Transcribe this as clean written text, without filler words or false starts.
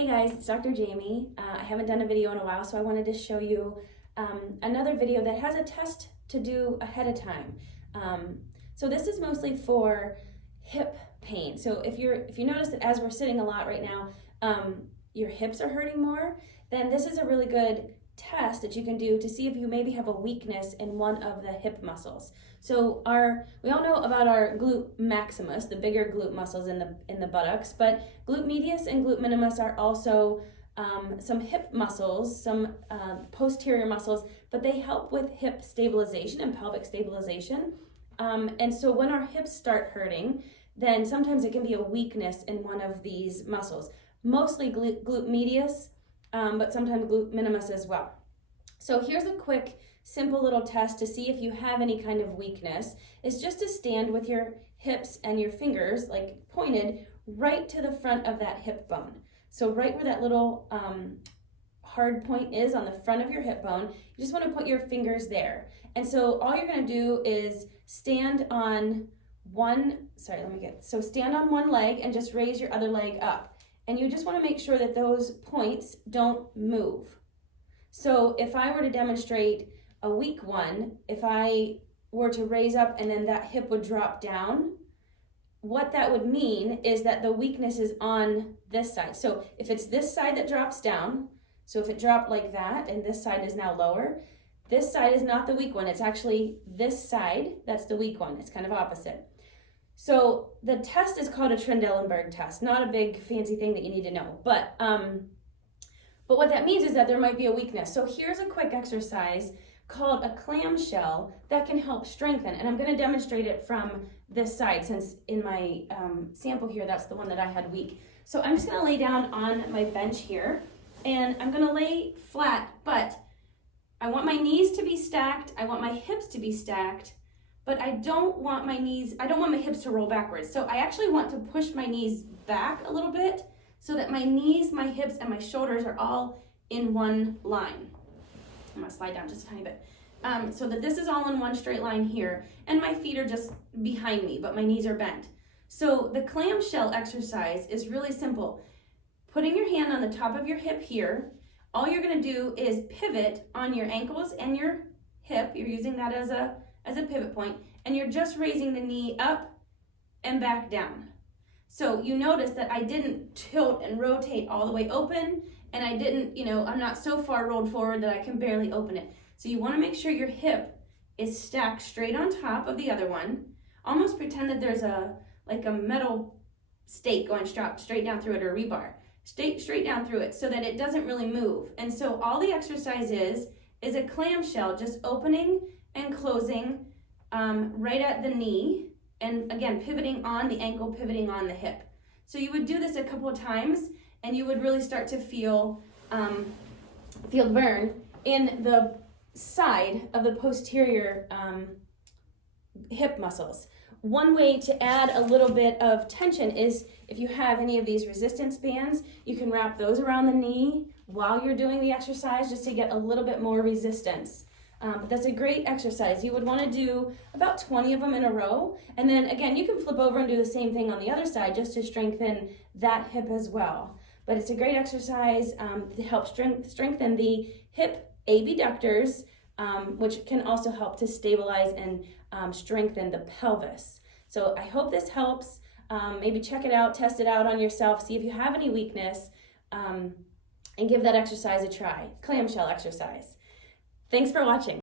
Hey guys, it's Dr. Jamie. I haven't done a video in a while, so I wanted to show you another video that has a test to do ahead of time. So this is mostly for hip pain. So if you notice that as we're sitting a lot right now, your hips are hurting more, then this is a really good test that you can do to see if you maybe have a weakness in one of the hip muscles. So we all know about our glute maximus, the bigger glute muscles in the buttocks, but glute medius and glute minimus are also some hip muscles, some posterior muscles, but they help with hip stabilization and pelvic stabilization. And so when our hips start hurting, then sometimes it can be a weakness in one of these muscles, mostly glute medius, but sometimes glute minimus as well. So here's a quick, simple little test to see if you have any kind of weakness. Is just to stand with your hips and your fingers like pointed right to the front of that hip bone. So right where that little hard point is on the front of your hip bone, you just want to put your fingers there. And so all you're going to do is stand on stand on one leg and just raise your other leg up. And you just want to make sure that those points don't move. So if I were to demonstrate a weak one, if I were to raise up and then that hip would drop down, what that would mean is that the weakness is on this side. So if it's this side that drops down, so if it dropped like that and this side is now lower, this side is not the weak one. It's actually this side that's the weak one. It's kind of opposite. So the test is called a Trendelenburg test, not a big fancy thing that you need to know, but what that means is that there might be a weakness. So here's a quick exercise called a clam shell that can help strengthen, and I'm going to demonstrate it from this side since in my sample here, that's the one that I had weak. So I'm just going to lay down on my bench here, and I'm going to lay flat, but I want my knees to be stacked, I want my hips to be stacked, but I don't want my hips to roll backwards. So I actually want to push my knees back a little bit so that my knees, my hips, and my shoulders are all in one line. I'm gonna slide down just a tiny bit. So that this is all in one straight line here, and my feet are just behind me, but my knees are bent. So the clam shell exercise is really simple. Putting your hand on the top of your hip here, all you're gonna do is pivot on your ankles and your hip. You're using that as a pivot point, and you're just raising the knee up and back down. So you notice that I didn't tilt and rotate all the way open, and I didn't, I'm not so far rolled forward that I can barely open it. So you want to make sure your hip is stacked straight on top of the other one. Almost pretend that there's a metal stake going straight down through it, or rebar. Straight down through it so that it doesn't really move. And so all the exercise is a clam shell, just opening and closing right at the knee. And again, pivoting on the ankle, pivoting on the hip. So you would do this a couple of times, and you would really start to feel burn in the side of the posterior hip muscles. One way to add a little bit of tension is if you have any of these resistance bands, you can wrap those around the knee while you're doing the exercise just to get a little bit more resistance. But that's a great exercise. You would want to do about 20 of them in a row. And then again, you can flip over and do the same thing on the other side just to strengthen that hip as well. But it's a great exercise to help strengthen the hip abductors, which can also help to stabilize and strengthen the pelvis. So I hope this helps. Maybe check it out, test it out on yourself, see if you have any weakness, and give that exercise a try. Clamshell exercise. Thanks for watching.